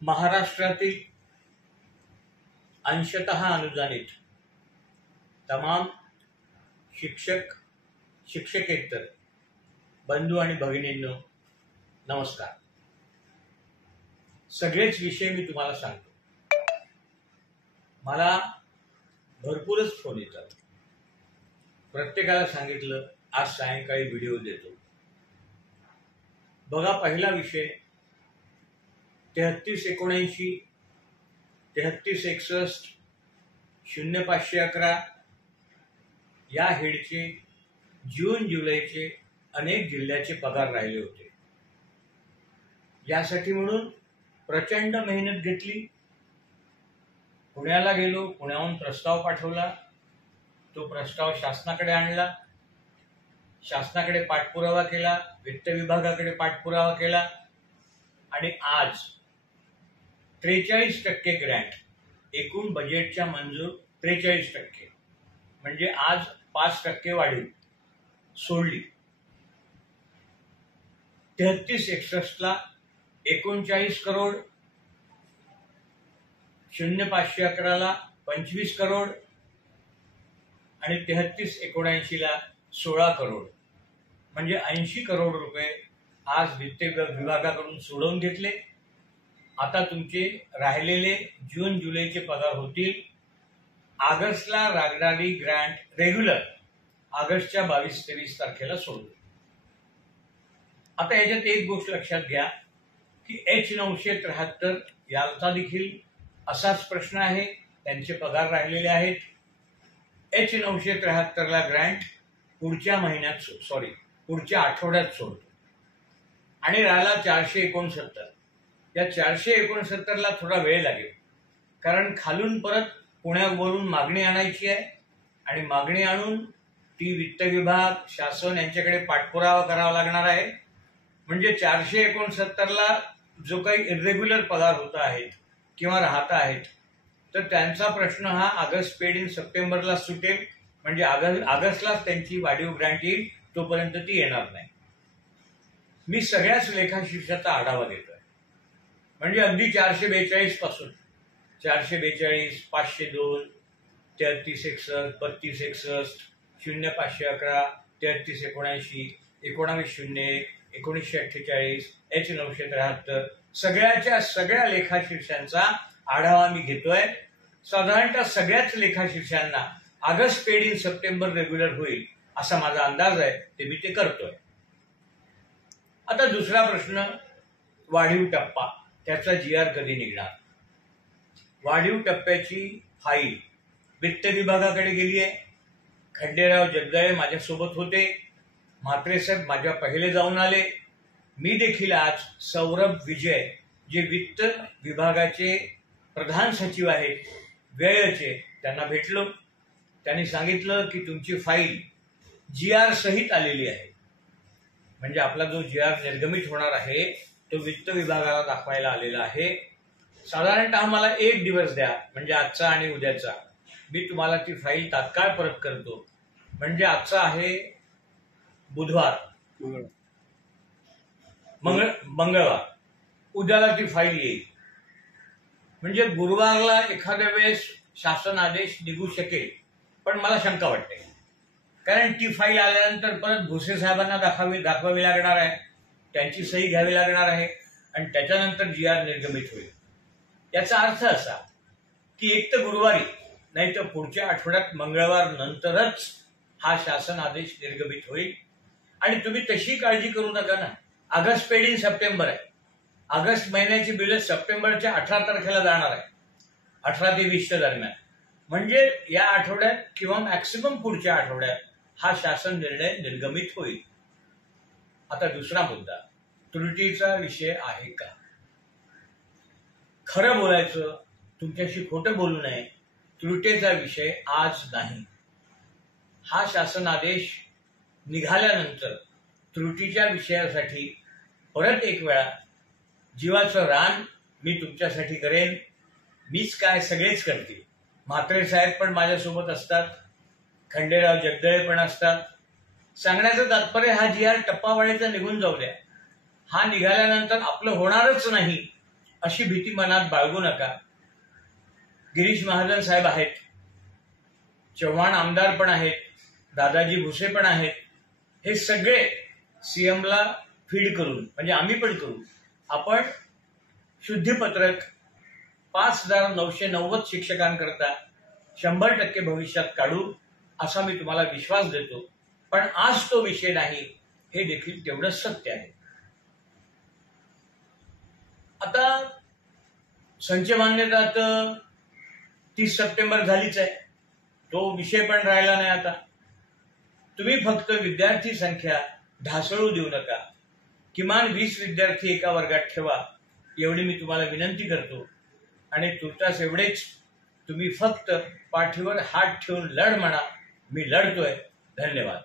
महाराष्ट्रातील अंशतः अनुदानित तमाम शिक्षक शिक्षकेतर बंधू आणि भगिनींनो नमस्कार। सगळेच विषय मी तुम्हाला सांगतो। मला भरपूरच फोन येतात। प्रत्येकाला सांगितलं आज सायंकाळी व्हिडिओ देतो। बघा, पहिला विषय 3379 3361 0511 या हेडचे जून जुलैचे अनेक जिल्ह्याचे पगार राहिले होते। यासाठी म्हणून प्रचंड मेहनत घेतली। पुण्याला गेलो, पुण्याहून प्रस्ताव पाठवला, तो प्रस्ताव शासनाकडे आणला, शासनाकडे पाठपुरावा केला, वित्त विभागाकडे पाठपुरावा केला आणि आज 43% ग्रँट एकूण बजेटच्या मंजूर 43%, म्हणजे आज 5% वाढीव सोडली। 3361 ला 39 करोड, 0511 ला 25 करोड आणि 3379 ला 16 करोड, म्हणजे 80 करोड रुपये आज वित्त विभागाकडून सोडवून घेतले। आता तुमचे राहिलेले जून जुलैचे पगार होतील। ऑगस्टला लागणारी ग्रँट रेग्युलर ऑगस्टच्या 22-23 तारखेला सोडली। आता याच्यात एक गोष्ट लक्षात घ्या की H973 याचा देखील असाच प्रश्न आहे, त्यांचे पगार राहिलेले आहेत। H973 ला ग्रँट पुढच्या आठवड्यात सोडतो आणि राहिला 469। या 469 ला थोडा वेळ लागेल, कारण खालून परत पुण्यावरून मागणी आणायची आहे आणि मागणी आणून ती वित्त विभाग शासन यांच्याकडे पाठपुरावा करावा लागणार आहे। म्हणजे 469 ला जो काही इरेग्युलर पगार होत आहेत किंवा राहत आहेत तर त्यांचा प्रश्न हा ऑगस्ट पेड इन सप्टेंबरला सुटेल, म्हणजे ऑगस्टलाच त्यांची वाढीव ग्रँट येईल, तोपर्यंत ती येणार नाही। मी सगळ्याच लेखाशीर्षाचा आढावा घेतोय, म्हणजे अगदी 442 पासून 442, 502, 3361, 3261, 0511, 3379, 1901, 1948, H973 सगळ्या लेखाशीर्षांचा आढावा मी घेतोय। साधारणतः सगळ्याच लेखाशीर्षांना August paid in September regular होईल असा माझा अंदाज आहे, ते मी ते करतोय। आता दुसरा प्रश्न, वाढीव टप्पा, त्याचा GR कधी निघणार? वाढीव टप्प्याची फाईल वित्त विभागाकडे गेली आहे। खंडेराव जगदाळे माझ्यासोबत होते, म्हात्रे साहेब माझ्या पहिले जाऊन आले। मी देखील आज सौरभ विजय जे वित्त विभागाचे प्रधान सचिव आहेत वेळेचे, त्यांना भेटलो। त्यांनी सांगितलं की तुमची फाईल GR सहित आलेली आहे, म्हणजे आपला जो GR निर्गमित होणार आहे तो वित्त विभागाला दाखवायला आलेला आहे। साधारणतः मला 1 दिवस द्या, म्हणजे आजचा आणि उद्याचा, मी तुम्हाला ती फाईल तात्काळ परत करतो। म्हणजे आजचा आहे बुधवार, मंगळवार, उद्याला ती फाईल येईल। म्हणजे गुरुवारला एखाद्या वेळेस शासन आदेश निघू शकेल, पण मला शंका वाटते, कारण ती फाईल आल्यानंतर परत भुसे साहेबांना दाखवावी लागणार आहे, त्यांची सही घ्यावी लागणार आहे आणि त्याच्यानंतर GR निर्गमित होईल। याचा अर्थ असा की एक तर गुरुवारी नाही तर पुढच्या आठवड्यात मंगळवार नंतरच हा शासन आदेश निर्गमित होईल। आणि तुम्ही तशी काळजी करू नका ना, ऑगस्ट पेड इन सप्टेंबर आहे, ऑगस्ट महिन्याची बिल सप्टेंबरच्या 18 तारखेला जाणार आहे, 18 ते 20 दरम्यान, म्हणजे या आठवड्यात किंवा मॅक्सिमम पुढच्या आठवड्यात हा शासन निर्णय निर्गमित होईल। आता दुसरा मुद्दा, त्रुटीचा विषय आहे का? खरं बोलायचं, तुमच्याशी खोटं बोलू नये, त्रुटीचा विषय आज नाही। हा शासन आदेश निघाल्यानंतर त्रुटीच्या विषयासाठी परत एक वेळा जीवाचं रान मी तुमच्यासाठी करेन। मीच काय, सगळेच करतील। म्हात्रे साहेब पण माझ्यासोबत असतात, खंडेराव जगदाळे पण असतात। सांगण्याचं तात्पर्य हा GR टप्पावाढीचा निघून जाऊ द्या, हा निघाल्यानंतर आपलं होणारच नाही अशी भीती मनात बाळगू नका. गिरीश महाजन साहेब आहेत, चव्हाण आमदार पण आहेत, दादाजी भुसे पण आहेत. हे सगळे सीएमला फीड करून, म्हणजे आम्ही पण करू, आपण शुद्धीपत्रक 5,990 शिक्षकांकरता 100% भविष्यात काढू असा मी तुम्हाला विश्वास देतो. पण आज तो विषय नाही, हे देखील तेवढं सत्य आहे. आता संच मान्यता तर 30 सप्टेंबर झालीच आहे, तो विषय पण राहिला नाही. आता तुम्ही फक्त विद्यार्थी संख्या ढासळू देऊ नका. किमान 20 विद्यार्थी एका वर्गात ठेवा, एवढी मी तुम्हाला विनंती करतो. आणि तुर्तास एवढेच, तुम्ही फक्त पाठीवर हात ठेवून लढ म्हणा. मी लढतोय. धन्यवाद.